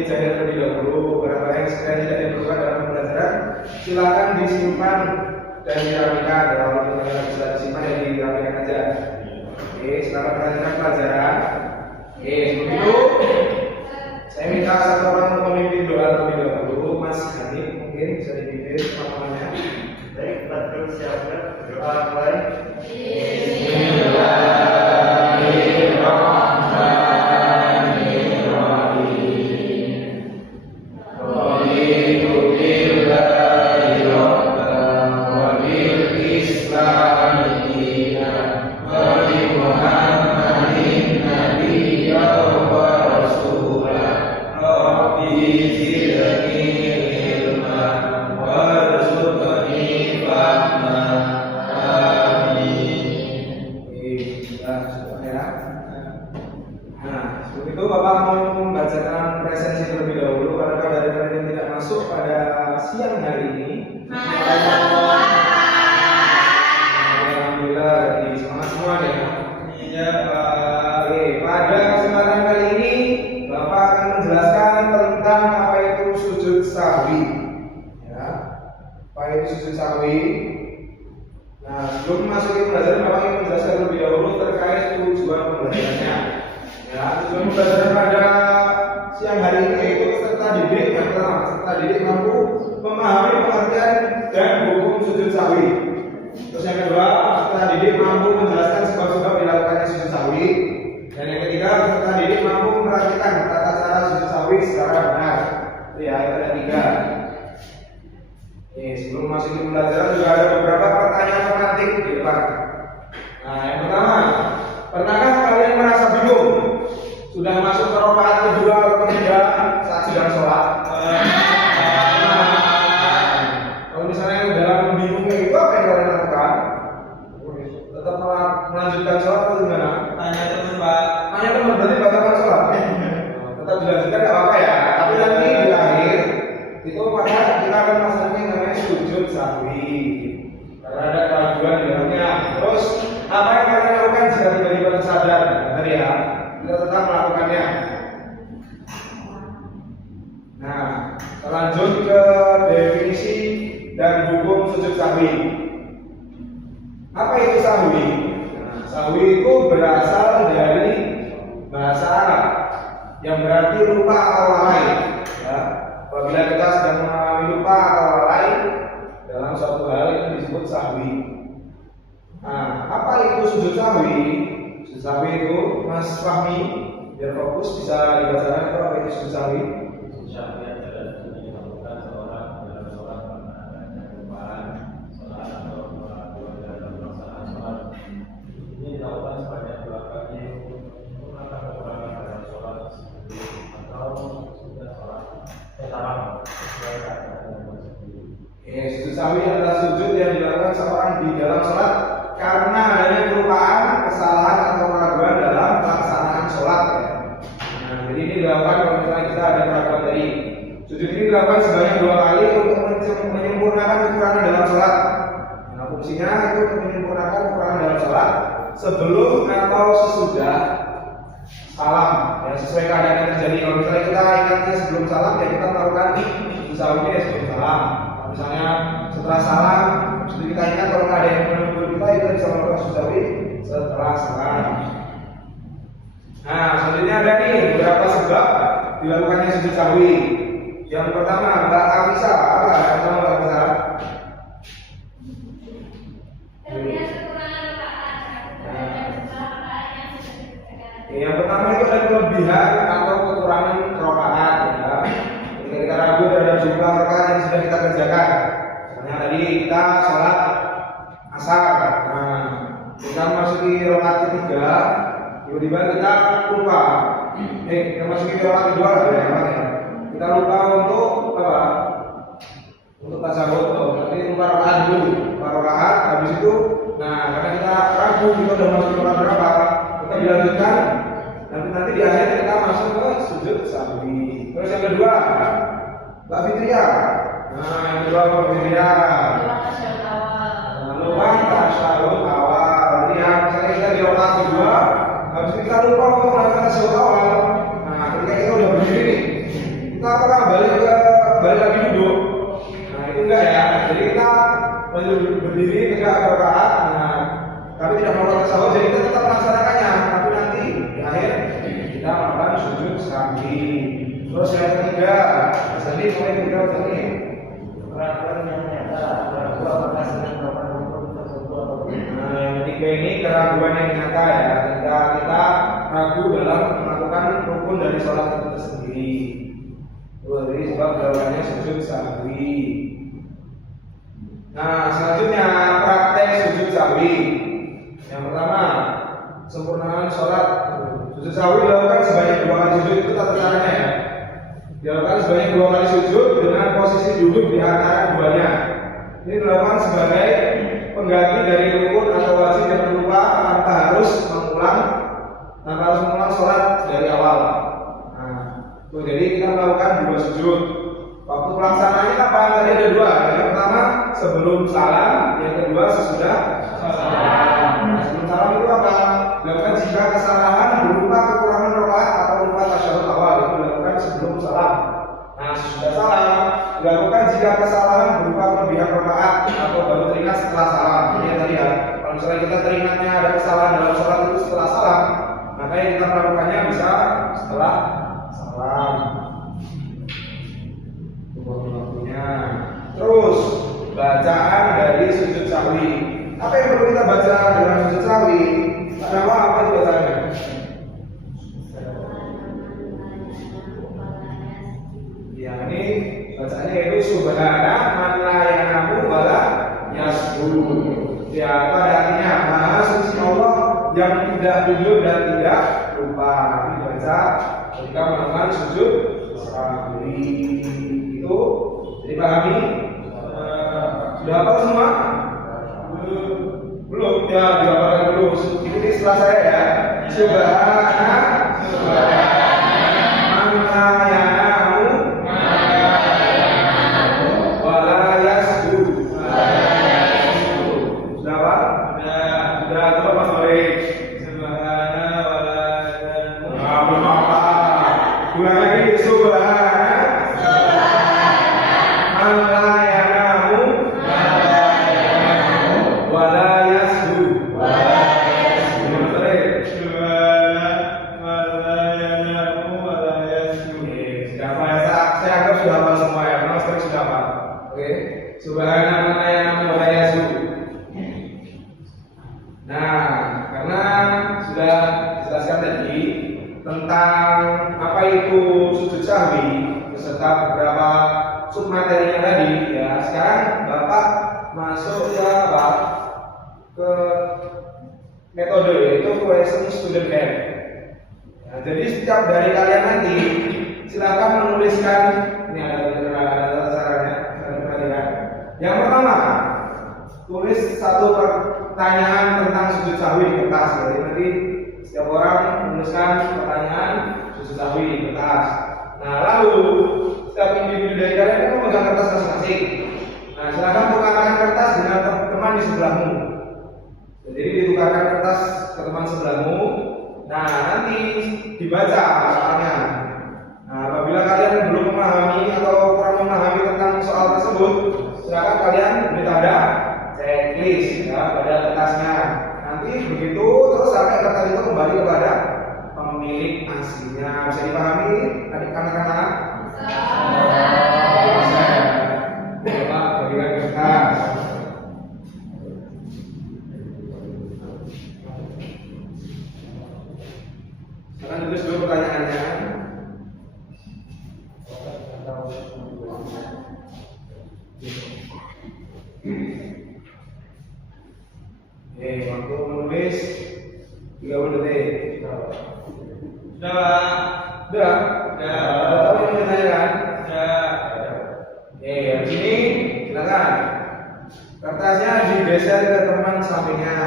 dijahit terlebih dahulu. Barang-barang yang sekiranya tidak diperlukan dalam pembelajaran silakan disimpan dan dirapikan. Kalau tidak bisa disimpan ya dirapikan aja. Oke, silakan melanjutkan pelajaran. Oke, sebelum itu saya minta satu orang untuk memimpin doa terlebih dahulu. Mas Hanif mungkin bisa dipimpin teman-temannya. Baik, betul siap-siap berdoa mulai. Sujud sahwi adalah sujud yang dilakukan seorang di dalam sholat karena adanya kelupaan, kesalahan atau keraguan dalam pelaksanaan sholat. Nah, jadi ini dilakukan kalau misalnya kita ada keraguan tadi. Sujud ini dilakukan sebanyak 2 kali untuk menyempurnakan kekurangan dalam sholat. Nah, fungsinya itu untuk menyempurnakan kekurangan dalam sholat sebelum atau sesudah salam. Ya, sesuai keadaan yang terjadi. Kalau misalnya kita ingatnya sebelum salam, ya kita melakukan sujud sahwi ya sebelum salam. Misalnya setelah salam, setelah kita ingat kalau ada yang menunggu kita bisa melakukan sujud sahwi setelah salam. Nah, selanjutnya ada nih beberapa sebab dilakukannya sujud sahwi. Yang pertama, Mbak Afisa, apa yang pertama Mbak Afisa? Yang pertama itu ada kelebihan atau kekurangan rakaat ya. Ketika kita ragu terhadap jumlah rakaat yang sudah kita kerjakan. Misalnya tadi kita sholat asar. Nah, kita masuki rakaat ketiga, tiba-tiba kita lupa. Kita masuki rakaat kedua ya. Kita lupa untuk apa? Untuk tasawuf. Nanti lupa rakaat dulu, lupa rakaat. Habis itu, nah karena kita ragu kita udah masuk rakaat berapa, kita dilanjutkan. Nanti di akhir kita masuk ke sujud sahwi. Terus yang kedua, Mbak Fitria. Nah, yang kedua Mbak Fitria. Lupa tasyahud awal. Jadi ya, misalnya kita di rakaat kedua, habis kita lupa untuk melakukan tasyahud awal. Nah, ketika kita udah berdiri nih, kita Terus yang ketiga, jadi mulai ketiga ini Peraturan yang nyata, peraduan apakah sedang melakukan rukun tersebut atau tidak. Nah, yang ketiga ini keraguan yang nyata ya, ketika kita ragu dalam melakukan rukun dari sholat itu tersendiri. Jadi sebab jawabannya sujud sahwi. Nah, selanjutnya praktek sujud sahwi. Yang pertama, sempurnakan sholat. Sujud sahwi dilakukan sebanyak 2 kali sujud, itu tata caranya ya. Dilakukan sebanyak 2 kali sujud dengan posisi duduk di antara keduanya. Ini dilakukan sebagai pengganti dari rukun atau wajib yang berupa tanpa harus mengulang sholat dari awal. Nah, jadi kita melakukan 2 sujud. Waktu pelaksanaannya apa? Tadi ada 2. Yang pertama sebelum salam, yang kedua sesudah salam. Nah, sebelum salam itu apa? Dilakukan jika kesalahan berupa kekurangan rakaat atau lupa tasyahud awal, itu dilakukan sebelum salam. Nah, sesudah salam dilakukan jika kesalahan berupa kelebihan rakaat atau baru teringat setelah salam. Ini tadi ya. Kalau misalnya kita teringatnya ada kesalahan dalam sholat itu setelah salam, maka yang kita melakukannya bisa setelah salam. Waktunya. Terus bacaan dari sujud sahwi. Apa yang perlu kita baca dalam sujud sahwi? Pertama apa itu bacaannya? Ya ini bacaannya itu subhana man la yanamu wa la yasjudu. Ya apa artinya? Maha suci Allah yang tidak tidur dan tidak lupa. Ini dibaca ketika melakukan sujud sahwi. Itu dipahami? Sudah apa semua? Belum ya, dihafalkan dulu. Ikuti setelah saya ya. Subhana man la yanamu wa la yasjudu. Sudah apa? Sudah itu apa sorry? Subhana wa la yanamu. Belum apa? Ulang lagi subhana man la yanamu wa la yasjudu. Saya anggap sudah hafal semua ya, mas terus sudah hafal. Oke, subhana man la yanamu wa la yasjudu. Nah, karena sudah dijelaskan tadi tentang apa itu sujud sahwi beserta beberapa submaterinya tadi ya. Sekarang Bapak masuk ke apa? Ke metode yaitu question student guide. Nah, jadi setiap dari kalian nanti silakan menuliskan ini ada caranya, perhatikan. Yang pertama, tulis satu pertanyaan tentang sujud sahwi di kertas. Jadi nanti setiap orang menuliskan pertanyaan sujud sahwi di kertas. Nah, lalu setiap individu dari kalian kan memegang kertas masing-masing. Nah, silakan tukarkan kertas dengan teman di sebelahmu. Jadi ditukarkan kertas ke teman sebelahmu. Nah, nanti dibaca soalnya. Nah, apabila kalian belum memahami atau kurang memahami tentang soal tersebut, silakan kalian beri tanda checklist ya pada kertasnya. Nanti begitu terus sampai kertas itu kembali kepada pemilik aslinya. Bisa dipahami adik-anak? Bisa. Coba bagikan kertas. Sekarang tulis dulu pertanyaannya. Waktu menulis 30 detik. Sudah? Sudah? Tahu yang ditanya kan? Sudah. Di sini silakan. Kertasnya digeser ke teman sampingnya.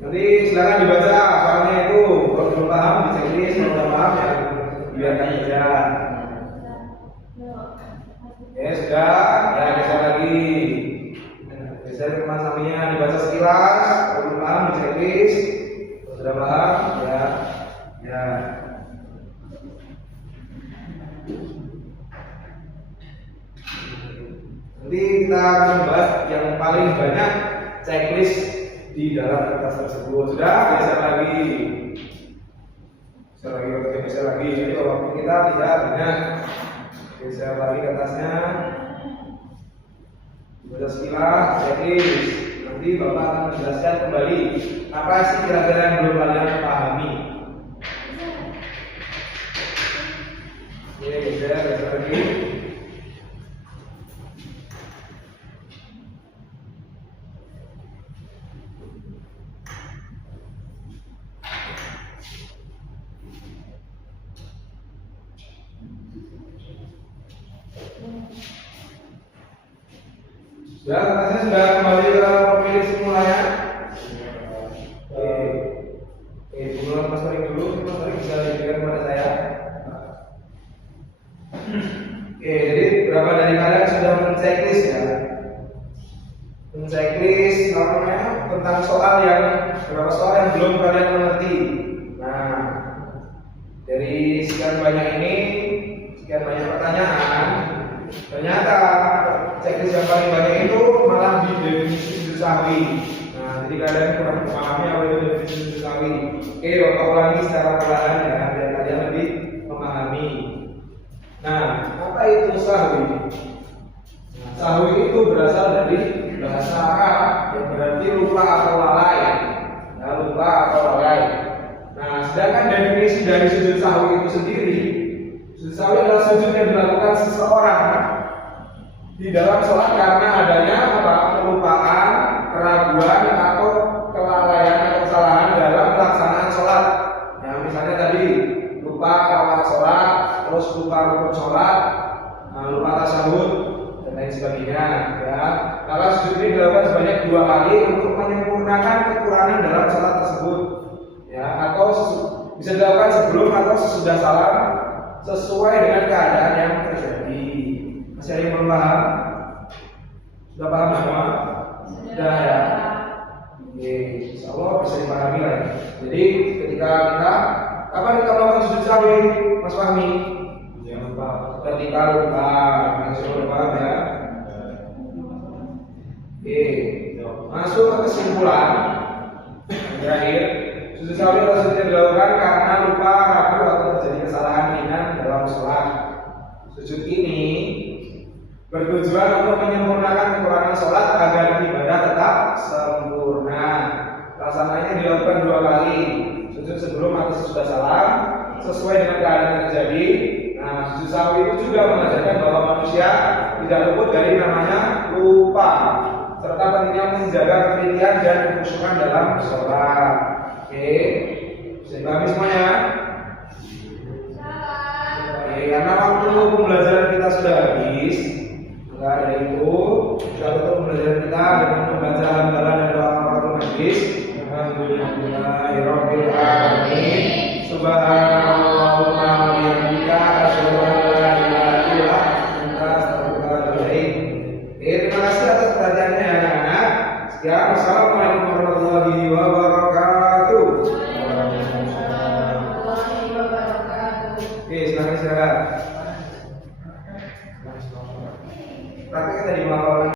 Nanti silakan dibaca soalnya itu kalau belum paham di checklist, kalau belum paham ya biarkan saja. Ya sudah, ya geser lagi. Geser ke teman sampingnya dibaca sekilas, kalau belum paham di checklist, kalau sudah paham ya. Nanti kita akan membahas yang paling banyak checklist di dalam kertas tersebut. Sudah, geser lagi. Geser lagi. Jadi waktu kita tidak banyak. Geser lagi kertasnya. Baca sekilas, checklist. Nanti Bapak akan menjelaskan kembali apa sih kira-kira yang belum kalian pahami. Oke, geser lagi. Sudah, kertasnya sudah kembali ke pemilik semulanya. Oke, bulan Mas Torik dulu, Mas Torik bisa diberikan kepada saya. Oke, jadi berapa dari kalian sudah men-checklist ya? Men-checklist namanya tentang soal yang berapa soal yang belum kalian mengerti. Nah, dari sekian banyak ini, sekian banyak pertanyaan, ternyata checklist yang paling banyak itu malah di definisi sudut sawi. Nah, jadi kalian kurang memahami apa itu definisi sudut sawi. Oke, Bapak ulangi secara perlahan ya, biar kalian lebih memahami. Nah, apa itu sahwi? Nah, sahwi itu berasal dari bahasa Arab yang berarti lupa atau lalai. Nah, lupa atau lalai. Nah, sedangkan definisi dari sujud sahwi itu sendiri, sujud sahwi adalah sujud yang dilakukan seseorang di dalam sholat karena adanya apa? Kelupaan, keraguan atau kelalaian atau kesalahan dalam pelaksanaan sholat. Nah, misalnya tadi lupa awal sholat, terus lupa rukun sholat, lupa tasyahud dan lain sebagainya. Ya, maka sujud ini dilakukan sebanyak 2 kali untuk menyempurnakan kekurangan dalam sholat tersebut. Ya, atau bisa dilakukan sebelum atau sesudah salam sesuai dengan keadaan yang terjadi. Masih ada yang belum paham? Sudah paham semua? Sudah ya? Oke, insya Allah bisa dipahami lah ya. Jadi ketika kita kapan kita melakukan sujud sahwi, Mas Fahmi? Jangan lupa. Ketika lupa, masih belum paham ya? Oke, masuk ke kesimpulan yang terakhir. Sujud sahwi adalah sujud yang dilakukan karena lupa, ragu atau terjadi kesalahan ringan dalam sholat. Sujud ini bertujuan untuk menyempurnakan kekurangan sholat agar ibadah tetap sempurna. Pelaksananya dilakukan 2 kali, sujud sebelum atau sesudah salam, sesuai dengan keadaan yang terjadi. Nah, sujud sahwi itu juga mengajarkan bahwa manusia tidak luput dari namanya lupa, serta pentingnya menjaga ketelitian dan kekhusyukan dalam sholat. Oke, bisa dipahami semuanya? Oke, karena waktu pembelajaran kita sudah habis. Maka dari itu, kita tutup pembelajaran kita dengan membaca hamdalah dan doa kafaratul majlis. Alhamdulillahirabbil alamin. Subhanallahumma wa bihamdika asyhadu an la ilaha illa anta astaghfiruka wa atubu ilaik. Terima kasih atas perhatiannya ya anak-anak. Sekian, wassalamualaikum warahmatullahi wabarakatuh. Oke, silakan. Praktek tadi mau